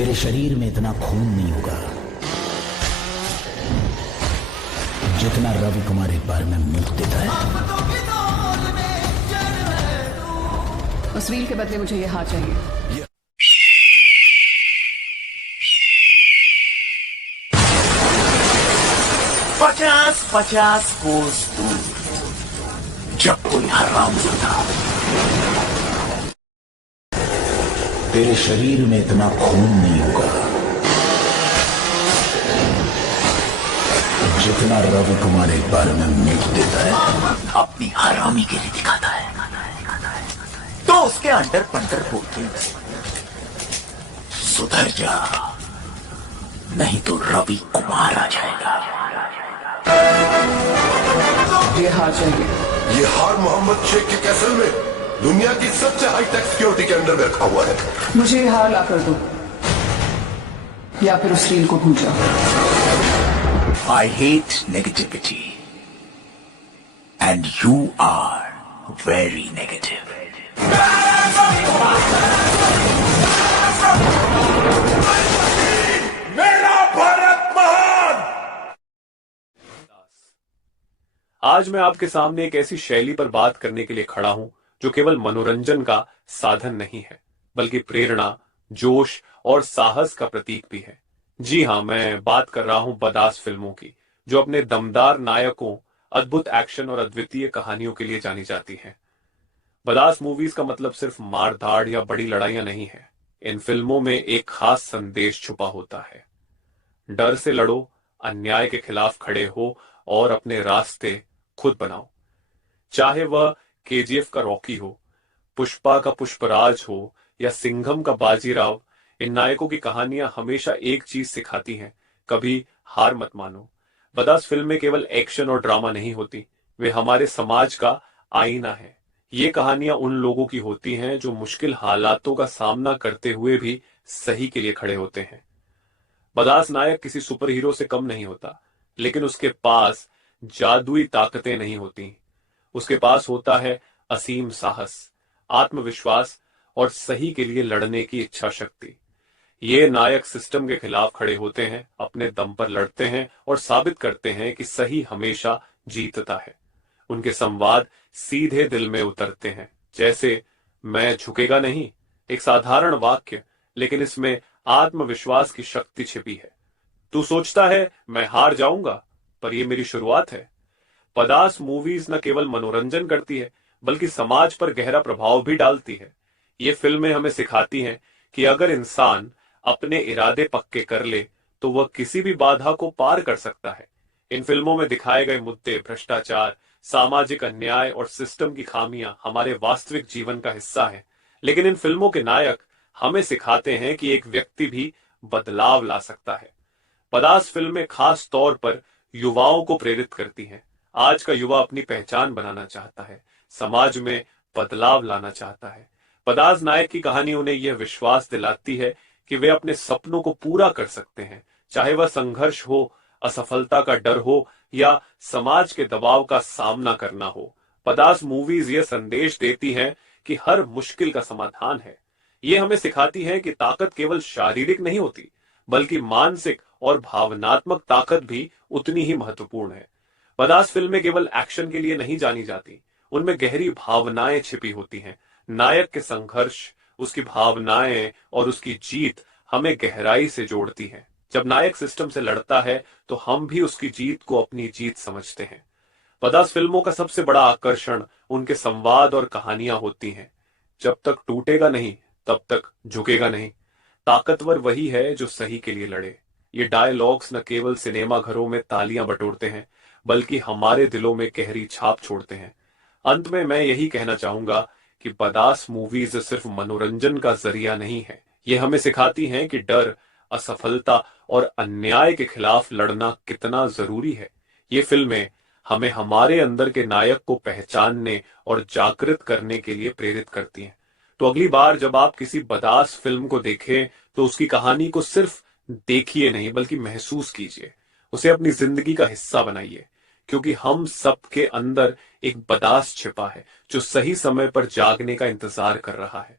तेरे शरीर में इतना खून नहीं होगा जितना रवि कुमार एक बार में मुक्त देता है। उस रील के बदले मुझे ये हार चाहिए। 50-50 कोस दूर जब कोई हरामजादा तेरे शरीर में इतना खून नहीं होगा जितना रवि कुमार एक बार में मुक्त देता है। अपनी हरामी के लिए दिखाता है तो उसके अंडर पंडर बोलते हैं सुधर जा, नहीं तो रवि कुमार आ जाएगा। ये हार चाहिए। ये हार मोहम्मद शेख के कैसल में दुनिया की सबसे हाईटेक सिक्योरिटी के अंदर में रखा हुआ है। मुझे ये हार ला कर दो या फिर उस रील को भूल जाओ। I hate negativity and you are very negative. मेरा भारत महान। आज मैं आपके सामने एक ऐसी शैली पर बात करने के लिए खड़ा हूं जो केवल मनोरंजन का साधन नहीं है बल्कि प्रेरणा, जोश और साहस का प्रतीक भी है। जी हां, मैं बात कर रहा हूं बदास फिल्मों की, जो अपने दमदार नायकों, अद्भुत एक्शन और अद्वितीय कहानियों के लिए जानी जाती हैं। बदास मूवीज का मतलब सिर्फ मार-धाड़ या बड़ी लड़ाइयां नहीं है। इन फिल्मों में एक खास संदेश छुपा होता है। डर से लड़ो, अन्याय के खिलाफ खड़े हो और अपने रास्ते खुद बनाओ। चाहे वह केजीएफ का रॉकी हो, पुष्पा का पुष्पराज हो या सिंघम का बाजीराव, इन नायकों की कहानियां हमेशा एक चीज सिखाती हैं, कभी हार मत मानो। बदास फिल्में केवल एक्शन और ड्रामा नहीं होती, वे हमारे समाज का आईना है। ये कहानियां उन लोगों की होती हैं जो मुश्किल हालातों का सामना करते हुए भी सही के लिए खड़े होते हैं। बदास नायक किसी सुपर हीरो से कम नहीं होता, लेकिन उसके पास जादुई ताकतें नहीं होती। उसके पास होता है असीम साहस, आत्मविश्वास और सही के लिए लड़ने की इच्छा शक्ति। ये नायक सिस्टम के खिलाफ खड़े होते हैं, अपने दम पर लड़ते हैं और साबित करते हैं कि सही हमेशा जीतता है। उनके संवाद सीधे दिल में उतरते हैं, जैसे मैं झुकेगा नहीं, एक साधारण वाक्य, लेकिन इसमें आत्मविश्वास की शक्ति छिपी है। तू सोचता है मैं हार जाऊंगा, पर यह मेरी शुरुआत है। बदास मूवीज न केवल मनोरंजन करती है बल्कि समाज पर गहरा प्रभाव भी डालती है। ये फिल्में हमें सिखाती हैं कि अगर इंसान अपने इरादे पक्के कर ले तो वह किसी भी बाधा को पार कर सकता है। इन फिल्मों में दिखाए गए मुद्दे, भ्रष्टाचार, सामाजिक अन्याय और सिस्टम की खामियां हमारे वास्तविक जीवन का हिस्सा है, लेकिन इन फिल्मों के नायक हमें सिखाते हैं कि एक व्यक्ति भी बदलाव ला सकता है। बदास फिल्में खास तौर पर युवाओं को प्रेरित करती हैं। आज का युवा अपनी पहचान बनाना चाहता है, समाज में बदलाव लाना चाहता है। बदास नायक की कहानी उन्हें यह विश्वास दिलाती है कि वे अपने सपनों को पूरा कर सकते हैं, चाहे वह संघर्ष हो, असफलता का डर हो या समाज के दबाव का सामना करना हो। बदास मूवीज यह संदेश देती हैं कि हर मुश्किल का समाधान है। ये हमें सिखाती है कि ताकत केवल शारीरिक नहीं होती, बल्कि मानसिक और भावनात्मक ताकत भी उतनी ही महत्वपूर्ण है। बदास फिल्में केवल एक्शन के लिए नहीं जानी जाती, उनमें गहरी भावनाएं छिपी होती हैं। नायक के संघर्ष, उसकी भावनाएं और उसकी जीत हमें गहराई से जोड़ती हैं। जब नायक सिस्टम से लड़ता है तो हम भी उसकी जीत को अपनी जीत समझते हैं। बदास फिल्मों का सबसे बड़ा आकर्षण उनके संवाद और कहानियां होती हैं। जब तक टूटेगा नहीं तब तक झुकेगा नहीं। ताकतवर वही है जो सही के लिए लड़े। ये डायलॉग्स न केवल सिनेमा घरों में तालियां बटोरते हैं बल्कि हमारे दिलों में गहरी छाप छोड़ते हैं। अंत में मैं यही कहना चाहूंगा कि बदास मूवीज सिर्फ मनोरंजन का जरिया नहीं है, ये हमें सिखाती हैं कि डर, असफलता और अन्याय के खिलाफ लड़ना कितना जरूरी है। ये फिल्में हमें हमारे अंदर के नायक को पहचानने और जागृत करने के लिए प्रेरित करती हैं। तो अगली बार जब आप किसी बदास फिल्म को देखें तो उसकी कहानी को सिर्फ देखिए नहीं बल्कि महसूस कीजिए, उसे अपनी जिंदगी का हिस्सा बनाइए, क्योंकि हम सबके अंदर एक बदास छिपा है जो सही समय पर जागने का इंतजार कर रहा है।